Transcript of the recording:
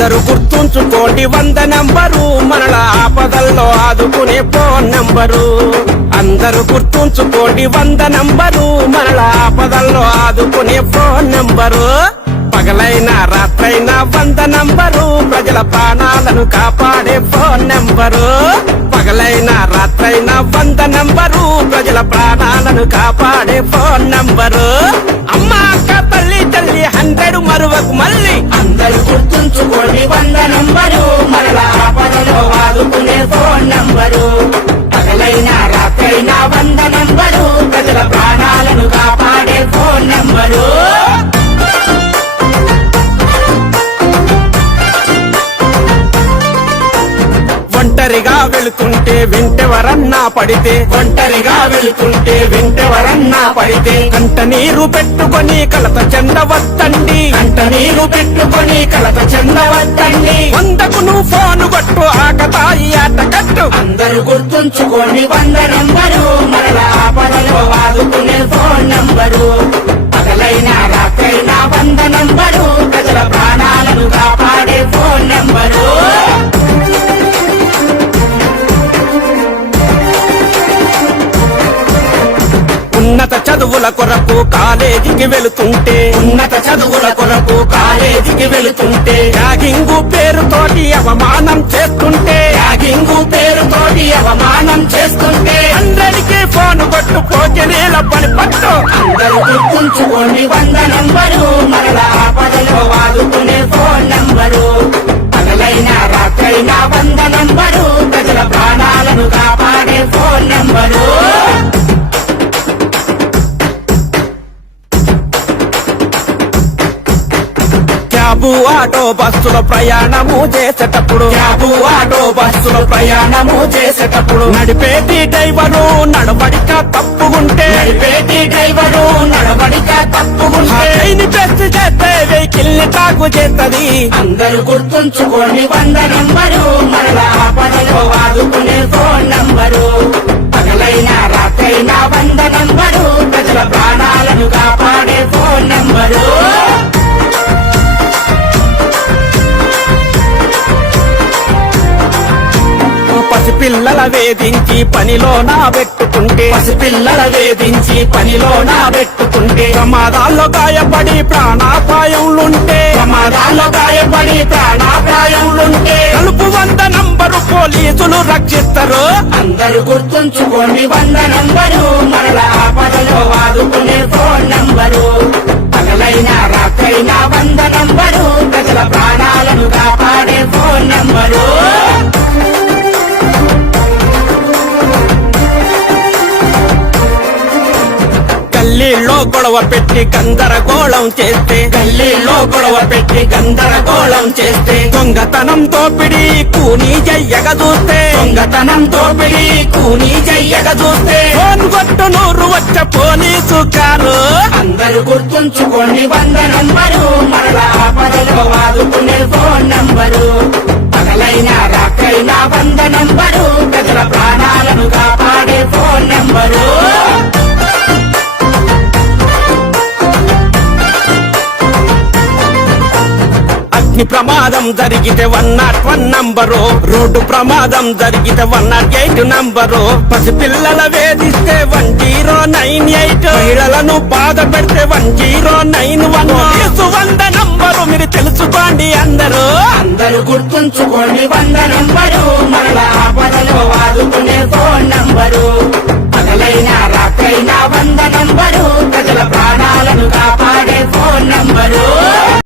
అందరూ గుర్తుంచుకోండి 100 నంబరు మనల ఆపదల్లో ఆదుకునే ఫోన్ నంబరు. అందరూ గుర్తుంచుకోండి 100 నంబరు మనల ఆపదల్లో ఆదుకునే ఫోన్ నంబరు. పగలైనా రాత్రైనా 100 నంబరు ప్రజల ప్రాణాలను కాపాడే ఫోన్ నంబరు. పగలైనా రాత్రైనా 100 నంబరు ప్రజల ప్రాణాలను కాపాడే ఫోన్ నంబరు. అమ్మ అక్క తల్లి తల్లి 100 మరువకు మళ్ళీ. అందరూ గుర్తుంచుకోండి 100 నంబరు మరలా ఆపదలో ఆదుకునే ఫోన్ నంబరు. పగలైనా రాత్రైనా 100 నంబరు ప్రజల ప్రాణాలను కాపాడే ఫోన్ నంబరు. ఒంటరిగా వెళుతుంటే వెంటెవరన్నా పడితే, ఒంటరిగా వెళుతుంటే వెంటెవరన్నా పడితే కంట నీరు పెట్టుకొని కలత చెందవద్దండి. కంట నీరు పెట్టుకొని కలత చెందవద్దండి. 100కు నువ్వు ఫోను కొట్టు ఆకతాయి ఆట కట్టు. అందరూ గుర్తుంచుకోండి 100 నంబరు మరలా ఆపదలో ఆదుకునే ఫోన్ నంబరు. పగలైనా రాత్రైనా 100 నంబరు ప్రజల ప్రాణాలను కాపాడే ఫోన్ నంబరు. ఉన్నత చదువుల కొరకు కాలేజీకి వెళుతుంటే, ఉన్నత చదువుల కొరకు కాలేజీకి వెళుతుంటే ర్యాగింగు పేరుతోటి అవమానం చేస్తుంటే, ర్యాగింగు పేరుతోటి అవమానం చేస్తుంటే 100కి ఫోను కొట్టు పోకినేల పని పట్టు. అందరూ గుర్తుంచుకోండి 100 నంబరు మరలా ఆపదలో ఆదుకునే ఫోన్ నంబరు. పగలైనా రాత్రైనా 100 నంబరు ప్రజల ప్రాణాలను కాపాడే ఫోన్ నంబరు. క్యాబు ఆటో బస్సుల ప్రయాణము చేసేటప్పుడు, క్యాబు ఆటో బస్సుల ప్రయాణము చేసేటప్పుడు నడిపేటి డ్రైవరు నడవడిక తప్పుకుంటే, నడిపేటి డ్రైవరు నడవడిక తప్పుకుంటే టెస్ట్ చేస్తే వెహికల్ ని తాకు చేస్తది. అందరూ గుర్తుంచుకోండి 100 నంబరు మరలా ఆపదలో ఆదుకునే ఫోన్ నంబరు. పగలైనా రాత్రైనా 100 నంబరు ప్రజల ప్రాణాలను కాపాడే ఫోన్ నంబరు. పసిపిల్లల వేధించి పనిలో నా పెట్టుకుంటే, పసిపిల్లల వేధించి పనిలో నా పెట్టుకుంటే ప్రమాదాల్లో గాయపడి ప్రాణాపాయంలుంటే, ప్రమాదాల్లో గాయపడి ప్రాణాపాయంలుంటే కలుపు 100 నంబరు పోలీసులు రక్షిస్తారు. అందరూ గుర్తుంచుకోండి 100 నంబరు మరలా ఆపదలో ఆదుకునే ఫోన్ నంబరు. పగలైనా రాత్రైనా 100 నంబరు ప్రజల ప్రాణాలను కాపాడే ఫోన్ నంబరు. గల్లీలో గొడవ పెట్టి గందరగోళం చేస్తే, గల్లీలో గొడవ పెట్టి గందరగోళం చేస్తే దొంగతనం దోపిడీ కూనీ జయ్యగ చూస్తే, దొంగతనం దోపిడీ కూనీ చెయ్యక చూస్తే ఫోన్ కొట్టు నూరు వచ్చ పోలీసు కారు. అందరూ గుర్తుంచుకోండి 100 నంబరు మరలా ఆపదలో ఆదుకునే ఫోన్ నంబరు. పగలైనా రాత్రైనా 100 నంబరు ప్రజల ప్రాణాలను కాపాడే ఫోన్ నంబరు. అగ్ని ప్రమాదం జరిగితే 101 నంబరు, రోడ్డు ప్రమాదం జరిగితే 108 నంబరు, పసిపిల్లల వేధిస్తే 1098, మహిళలను బాధ పెడితే 1091. 100 నంబరు మీరు తెలుసుకోండి అందరూ. అందరూ గుర్తుంచుకోండి 100 నంబరు మన